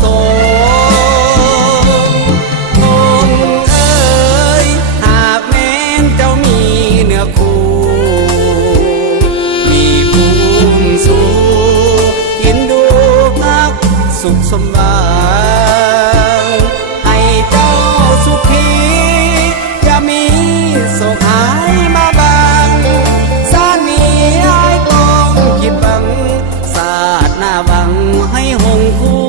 สมองเอ๋ยหากแม้นเจ้ามีเนื้อคู่มีภูมิสูงกินดูพักสุขสมบัติให้เจ้าสุขีอย่ามีโศกหายมาบังสานมีอายต้องคิดบังศาสตร์หน้าบังให้หงคู่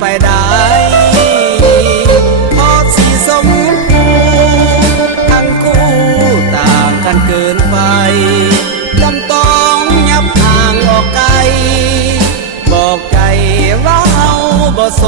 ไปได้พอสีสมคู่ทั้งคู่ต่างกันเกินไปจำต้องยับห่างออกไกลบอกใจว่าเฮาบ่โส